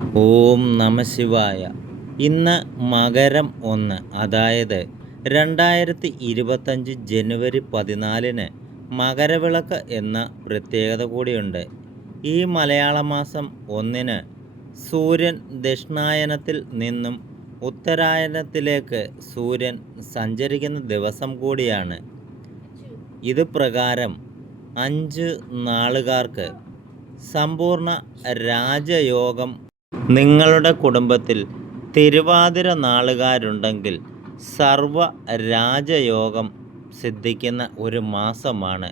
ഓം നമശിവായ ഇന്ന് മകരം ഒന്ന് അതായത് രണ്ടായിരത്തി ഇരുപത്തഞ്ച് ജനുവരി പതിനാലിന് മകരവിളക്ക് എന്ന പ്രത്യേകത കൂടിയുണ്ട്. ഈ മലയാള മാസം ഒന്നിന് സൂര്യൻ ദക്ഷിണായനത്തിൽ നിന്നും ഉത്തരായനത്തിലേക്ക് സൂര്യൻ സഞ്ചരിക്കുന്ന ദിവസം കൂടിയാണ്. ഇത് പ്രകാരം അഞ്ച് നാളുകാർക്ക് സമ്പൂർണ രാജയോഗം നിങ്ങളുടെ കുടുംബത്തിൽ തിരുവാതിര നാളുകാരുണ്ടെങ്കിൽ സർവ രാജയോഗം സിദ്ധിക്കുന്ന ഒരു മാസമാണ്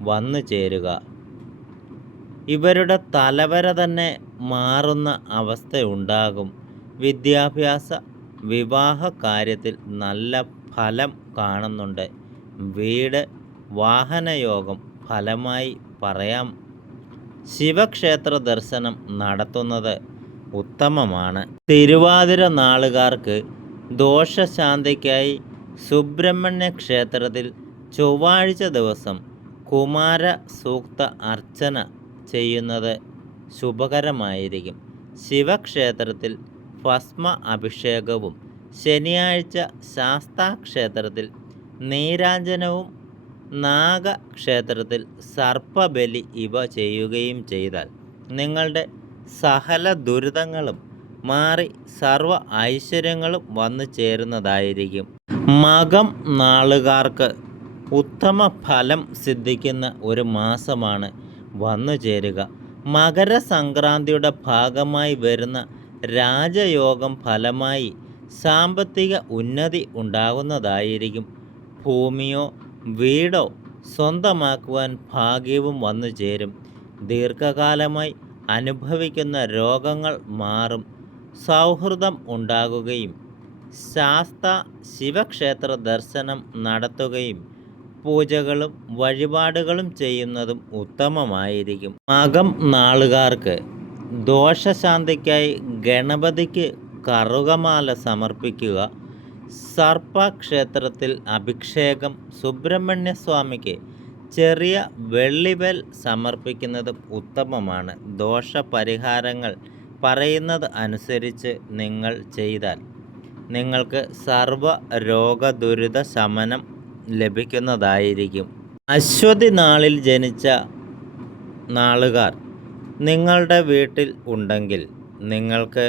വന്നു ചേരുക. ഇവരുടെ തലവര തന്നെ മാറുന്ന അവസ്ഥയുണ്ടാകും. വിദ്യാഭ്യാസ വിവാഹ കാര്യത്തിൽ നല്ല ഫലം കാണുന്നുണ്ട്. വീട് വാഹനയോഗം ഫലമായി പറയാം. ശിവക്ഷേത്ര ദർശനം നടത്തുന്നത് ഉത്തമമാണ്. തിരുവാതിര നാളുകാർക്ക് ദോഷശാന്തിക്കായി സുബ്രഹ്മണ്യ ക്ഷേത്രത്തിൽ ചൊവ്വാഴ്ച ദിവസം കുമാര സൂക്ത അർച്ചന ചെയ്യുന്നത് ശുഭകരമായിരിക്കും. ശിവക്ഷേത്രത്തിൽ ഭസ്മ അഭിഷേകവും ശനിയാഴ്ച ശാസ്താ ക്ഷേത്രത്തിൽ നീരാഞ്ജനവും നാഗക്ഷേത്രത്തിൽ സർപ്പബലി ഇവ ചെയ്യുകയും ചെയ്താൽ നിങ്ങളുടെ സകല ദുരിതങ്ങളും മാറി സർവ ഐശ്വര്യങ്ങളും വന്നു ചേരുന്നതായിരിക്കും. മകം നാളുകാർക്ക് ഉത്തമ ഫലം സിദ്ധിക്കുന്ന ഒരു മാസമാണ് വന്നു ചേരുക. മകരസംക്രാന്തിയുടെ ഭാഗമായി വരുന്ന രാജയോഗം ഫലമായി സാമ്പത്തിക ഉന്നതി ഉണ്ടാകുന്നതായിരിക്കും. ഭൂമിയോ വീടോ സ്വന്തമാക്കുവാൻ ഭാഗ്യവും വന്നു ചേരും. ദീർഘകാലമായി അനുഭവിക്കുന്ന രോഗങ്ങൾ മാറും. സൗഹൃദം ഉണ്ടാകുകയും ശാസ്ത ശിവക്ഷേത്ര ദർശനം നടത്തുകയും പൂജകളും വഴിപാടുകളും ചെയ്യുന്നതും ഉത്തമമായിരിക്കും. മകം നാളുകാർക്ക് ദോഷശാന്തിക്കായി ഗണപതിക്ക് കറുകമാല സമർപ്പിക്കുക സർപ്പക്ഷേത്രത്തിൽ അഭിഷേകം സുബ്രഹ്മണ്യ സ്വാമിക്ക് ചെറിയ വെള്ളിവൽ സമർപ്പിക്കുന്നത് ഉത്തമമാണ്. ദോഷപരിഹാരങ്ങൾ പറയുന്നത് അനുസരിച്ച് നിങ്ങൾ ചെയ്താൽ നിങ്ങൾക്ക് സർവ രോഗദുരിത ശമനം ലഭിക്കുന്നതായിരിക്കും. അശ്വതി നാളിൽ ജനിച്ച നാളുകാർ നിങ്ങളുടെ വീട്ടിൽ ഉണ്ടെങ്കിൽ നിങ്ങൾക്ക്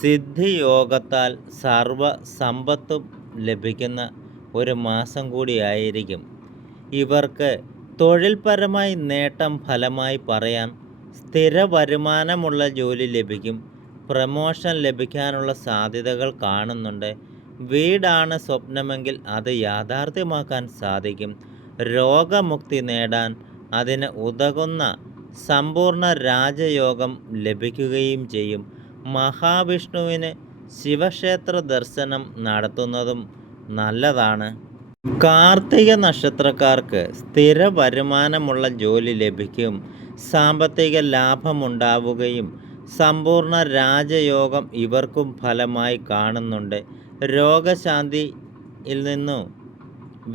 സിദ്ധിയോഗത്താൽ സർവ സമ്പത്തും ലഭിക്കുന്ന ഒരു മാസം കൂടിയായിരിക്കും. ഇവർക്ക് തൊഴിൽപരമായി നേട്ടം ഫലമായി പറയാം സ്ഥിര വരുമാനമുള്ള ജോലി ലഭിക്കും. പ്രമോഷൻ ലഭിക്കാനുള്ള സാധ്യതകൾ കാണുന്നുണ്ട്. വീടാണ് സ്വപ്നമെങ്കിൽ അത് യാഥാർത്ഥ്യമാക്കാൻ സാധിക്കും. രോഗമുക്തി നേടാൻ അതിന് ഉതകുന്ന സമ്പൂർണ രാജയോഗം ലഭിക്കുകയും ചെയ്യും. മഹാവിഷ്ണുവിന് ശിവക്ഷേത്ര ദർശനം നടത്തുന്നതും നല്ലതാണ്. കാർത്തിക നക്ഷത്രക്കാർക്ക് സ്ഥിര വരുമാനമുള്ള ജോലി ലഭിക്കും. സാമ്പത്തിക ലാഭമുണ്ടാവുകയും സമ്പൂർണ രാജയോഗം ഇവർക്കും ഫലമായി കാണുന്നുണ്ട്. രോഗശാന്തിയിൽ നിന്നു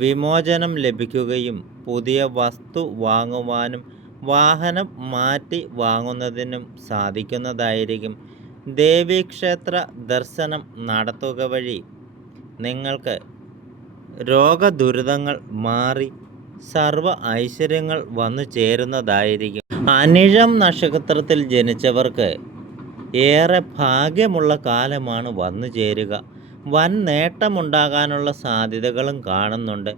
വിമോചനം ലഭിക്കുകയും പുതിയ വസ്തു വാങ്ങുവാനും വാഹനം മാറ്റി വാങ്ങുന്നതിനും സാധിക്കുന്നതായിരിക്കും. ദേവീക്ഷേത്ര ദർശനം നടത്തുക വഴി നിങ്ങൾക്ക് രോഗദുരിതങ്ങൾ മാറി സർവ ഐശ്വര്യങ്ങൾ വന്നു ചേരുന്നതായിരിക്കും. അനിഴം നക്ഷത്രത്തിൽ ജനിച്ചവർക്ക് ഏറെ ഭാഗ്യമുള്ള കാലമാണ് വന്നു ചേരുക. വൻ നേട്ടമുണ്ടാകാനുള്ള സാധ്യതകളും കാണുന്നുണ്ട്.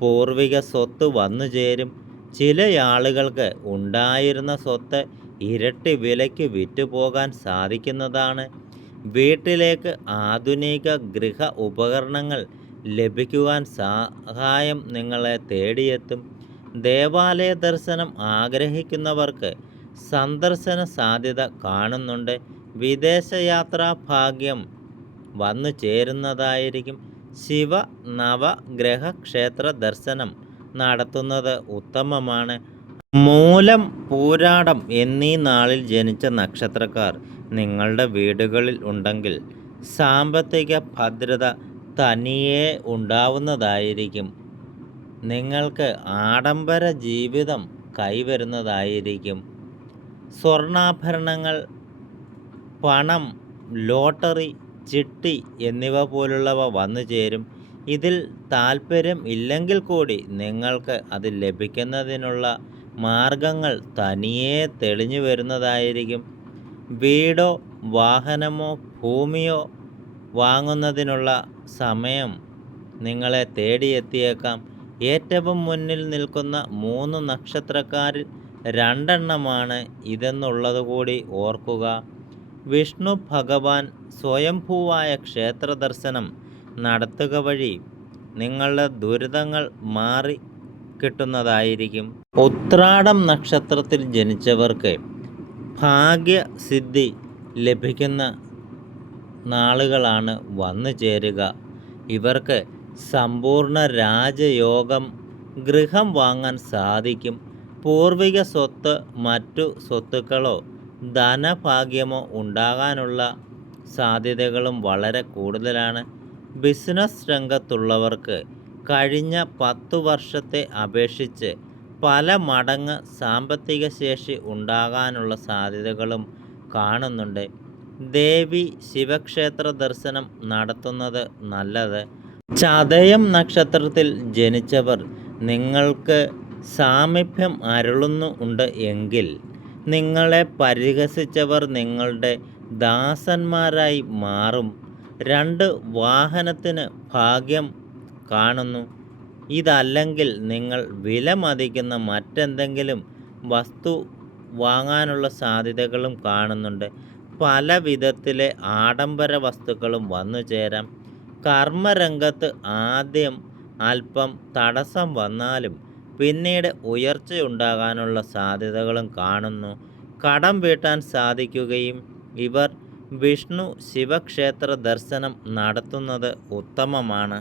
പൂർവിക സ്വത്ത് വന്നു ചേരും. ചില ആളുകൾക്ക് ഉണ്ടായിരുന്ന സ്വത്ത് ഇരട്ടി വിലയ്ക്ക് വിറ്റുപോകാൻ സാധിക്കുന്നതാണ്. വീട്ടിലേക്ക് ആധുനിക ഗൃഹ ഉപകരണങ്ങൾ ലഭിക്കുവാൻ സഹായം നിങ്ങളെ തേടിയെത്തും. ദേവാലയ ദർശനം ആഗ്രഹിക്കുന്നവർക്ക് സന്ദർശന സാധ്യത കാണുന്നുണ്ട്. വിദേശയാത്രാ ഭാഗ്യം വന്നു ചേരുന്നതായിരിക്കും ശിവ നവഗ്രഹ ക്ഷേത്ര ദർശനം നടത്തുന്നത് ഉത്തമമാണ്. മൂലം പൂരാടം എന്നീ നാളിൽ ജനിച്ച നക്ഷത്രക്കാർ നിങ്ങളുടെ വീടുകളിൽ ഉണ്ടെങ്കിൽ സാമ്പത്തിക ഭദ്രത തനിയെ ഉണ്ടാവുന്നതായിരിക്കും. നിങ്ങൾക്ക് ആഡംബര ജീവിതം കൈവരുന്നതായിരിക്കും. സ്വർണാഭരണങ്ങൾ പണം ലോട്ടറി ചിട്ടി എന്നിവ പോലുള്ളവ വന്നു ചേരും. ഇതിൽ താല്പര്യം ഇല്ലെങ്കിൽ കൂടി നിങ്ങൾക്ക് അത് ലഭിക്കുന്നതിനുള്ള മാർഗങ്ങൾ തനിയെ തെളിഞ്ഞു വരുന്നതായിരിക്കും. വീടോ വാഹനമോ ഭൂമിയോ വാങ്ങുന്നതിനുള്ള സമയം നിങ്ങളെ തേടിയെത്തിയേക്കാം. ഏറ്റവും മുന്നിൽ നിൽക്കുന്ന മൂന്ന് നക്ഷത്രക്കാരിൽ രണ്ടെണ്ണമാണ് ഇതെന്നുള്ളതുകൂടി ഓർക്കുക. വിഷ്ണു ഭഗവാൻ സ്വയംഭൂവായ ക്ഷേത്ര ദർശനം നടത്തുക വഴി നിങ്ങളുടെ ദുരിതങ്ങൾ മാറി കിട്ടുന്നതായിരിക്കും. ഉത്രാടം നക്ഷത്രത്തിൽ ജനിച്ചവർക്ക് ഭാഗ്യസിദ്ധി ലഭിക്കുന്ന നാളുകളാണ് വന്നു ചേരുക. ഇവർക്ക് സമ്പൂർണ രാജയോഗം ഗൃഹം വാങ്ങാൻ സാധിക്കും. പൂർവിക സ്വത്ത് മറ്റു സ്വത്തുക്കളോ ധനഭാഗ്യമോ ഉണ്ടാകാനുള്ള സാധ്യതകളും വളരെ കൂടുതലാണ്. ബിസിനസ് രംഗത്തുള്ളവർക്ക് കഴിഞ്ഞ പത്തു വർഷത്തെ അപേക്ഷിച്ച് പല മടങ്ങ് സാമ്പത്തിക ശേഷി ഉണ്ടാകാനുള്ള സാധ്യതകളും കാണുന്നുണ്ട്. ദേവി ശിവക്ഷേത്ര ദർശനം നടത്തുന്നത് നല്ലത്. ചതയം നക്ഷത്രത്തിൽ ജനിച്ചവർ നിങ്ങൾക്ക് സാമീപ്യം അരുളുന്നു ഉണ്ട് എങ്കിൽ നിങ്ങളെ പരിഹസിച്ചവർ നിങ്ങളുടെ ദാസന്മാരായി മാറും. രണ്ട് വാഹനത്തിന് ഭാഗ്യം കാണുന്നു. ഇതല്ലെങ്കിൽ നിങ്ങൾ വില മതിക്കുന്ന മറ്റെന്തെങ്കിലും വസ്തു വാങ്ങാനുള്ള സാധ്യതകളും കാണുന്നുണ്ട്. പല വിധത്തിലെ ആഡംബര വസ്തുക്കളും വന്നു ചേരാം. കർമ്മരംഗത്ത് ആദ്യം അല്പം തടസ്സം വന്നാലും പിന്നീട് ഉയർച്ചയുണ്ടാകാനുള്ള സാധ്യതകളും കാണുന്നു. കടം വീട്ടാൻ സാധിക്കുകയും ഇവർ വിഷ്ണു ശിവക്ഷേത്ര ദർശനം നടത്തുന്നത് ഉത്തമമാണ്.